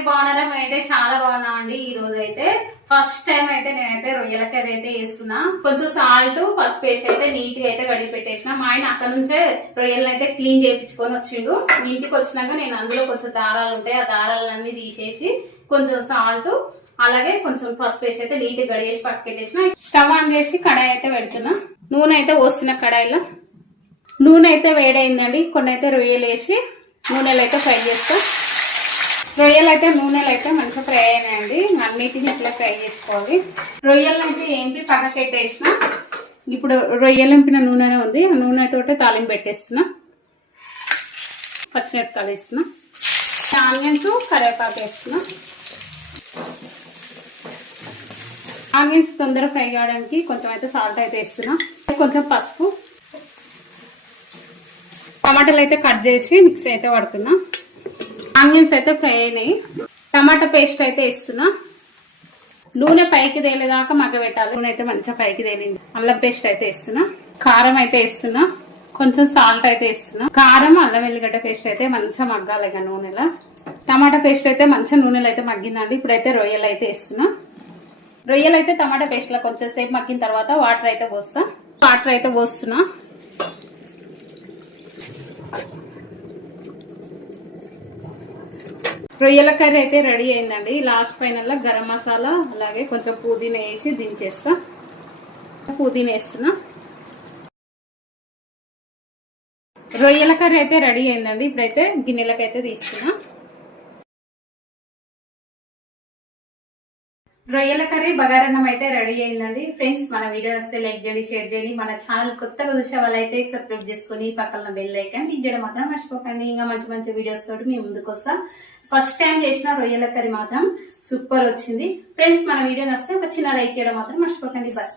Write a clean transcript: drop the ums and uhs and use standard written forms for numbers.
అందరైతే బాగున్నారా? మేమైతే చాలా బాగున్నామండి. ఈ రోజు అయితే ఫస్ట్ టైం అయితే నేనైతే రొయ్యల కర్రీ అయితే వేస్తున్నా. కొంచెం సాల్ట్ పసుపు వేసి అయితే నీట్ గా అయితే కడిగి పెట్టేసిన. మా ఆయన అక్కడ నుంచే రొయ్యలను అయితే క్లీన్ చేయించుకొని వచ్చిండు. ఇంటికి వచ్చినాక నేను అందులో కొంచెం దారాలు ఉంటాయి, ఆ దారాలన్నీ తీసేసి కొంచెం సాల్ట్ అలాగే కొంచెం పసుపు వేసి అయితే నీట్ గా గడిగేసి పట్టుకెట్టేసిన. స్టవ్ ఆన్ చేసి కడాయి అయితే పెడుతున్నా. నూనె అయితే పోస్తున్నా. కడాయిలో నూనె అయితే వేడైందండి. కొన్ని అయితే రొయ్యలు వేసి నూనెలు అయితే ఫ్రై చేస్తా. రొయ్యలు అయితే నూనెలు అయితే మంచిగా ఫ్రై అయినాయండి. అన్నిటిని ఇట్లా ఫ్రై చేసుకోవాలి. రొయ్యలు అయితే ఏంటి పక్కకెట్టేసిన. ఇప్పుడు రొయ్యలు ఎంపిన నూనెనే ఉంది, ఆ నూనె తోటే తాలింపు పెట్టేస్తున్నా. పచ్చిమిరపకాయలు వేస్తున్నా, ఆనియన్స్ కరివేపాకు వేస్తున్నా. ఆనియన్స్ తొందరగా ఫ్రై కావడానికి కొంచెం అయితే సాల్ట్ అయితే వేస్తున్నా. కొంచెం పసుపు, టమాటాలు అయితే కట్ చేసి మిక్సీ అయితే పడుతున్నా. ఆనియన్స్ అయితే ఫ్రై అయినాయి. టమాటా పేస్ట్ అయితే వేస్తున్నా. నూనె పైకి తేలేదాకా మగ్గ పెట్టాలి. నూనె అయితే మంచిగా పైకి తేలింది. అల్లం పేస్ట్ అయితే వేస్తున్నా. కారం అయితే వేస్తున్నా. కొంచెం సాల్ట్ అయితే వేస్తున్నా. కారం అల్లం వెల్లిగడ్డ పేస్ట్ అయితే మంచిగా మగ్గాలి ఇక నూనెలో. టమాటా పేస్ట్ అయితే మంచిగా నూనెలో అయితే మగ్గిందండి. ఇప్పుడైతే రొయ్యలు అయితే వేస్తున్నా. రొయ్యలు అయితే టమాటా పేస్ట్ లో కొంచెం సేపు మగ్గిన తర్వాత వాటర్ అయితే పోస్తా. వాటర్ అయితే పోస్తున్నా. రొయ్యల కర్రీ అయితే రెడీ అయిందండి. లాస్ట్ ఫైనల్ గరం మసాలా అలాగే కొంచెం పుదీనా వేసి దించేస్తా. పుదీనా వేస్తున్నా. రొయ్యల కర్రీ అయితే రెడీ అయిందండి. ఇప్పుడైతే గిన్నెలకైతే తీస్తున్నా. రొయ్యల కర్రీ బగారన్నం అయితే రెడీ అయిందండి. ఫ్రెండ్స్, మన వీడియో వస్తే లైక్ చేయండి, షేర్ చేయండి. మన ఛానల్ కొత్తగా చూసే వాళ్ళైతే సబ్స్క్రైబ్ చేసుకుని పక్కన బెల్ ఐకాన్ క్లిక్ చేయడం మాత్రం మర్చిపోకండి. ఇంకా మంచి మంచి వీడియోస్ తోటి మేము ముందుకు వస్తాం. ఫస్ట్ టైం చేసిన రొయ్యల కర్రీ మాత్రం సూపర్ వచ్చింది. ఫ్రెండ్స్, మన వీడియో వస్తే ఒక చిన్న లైక్ చేయడం మాత్రం మర్చిపోకండి. బాయ్.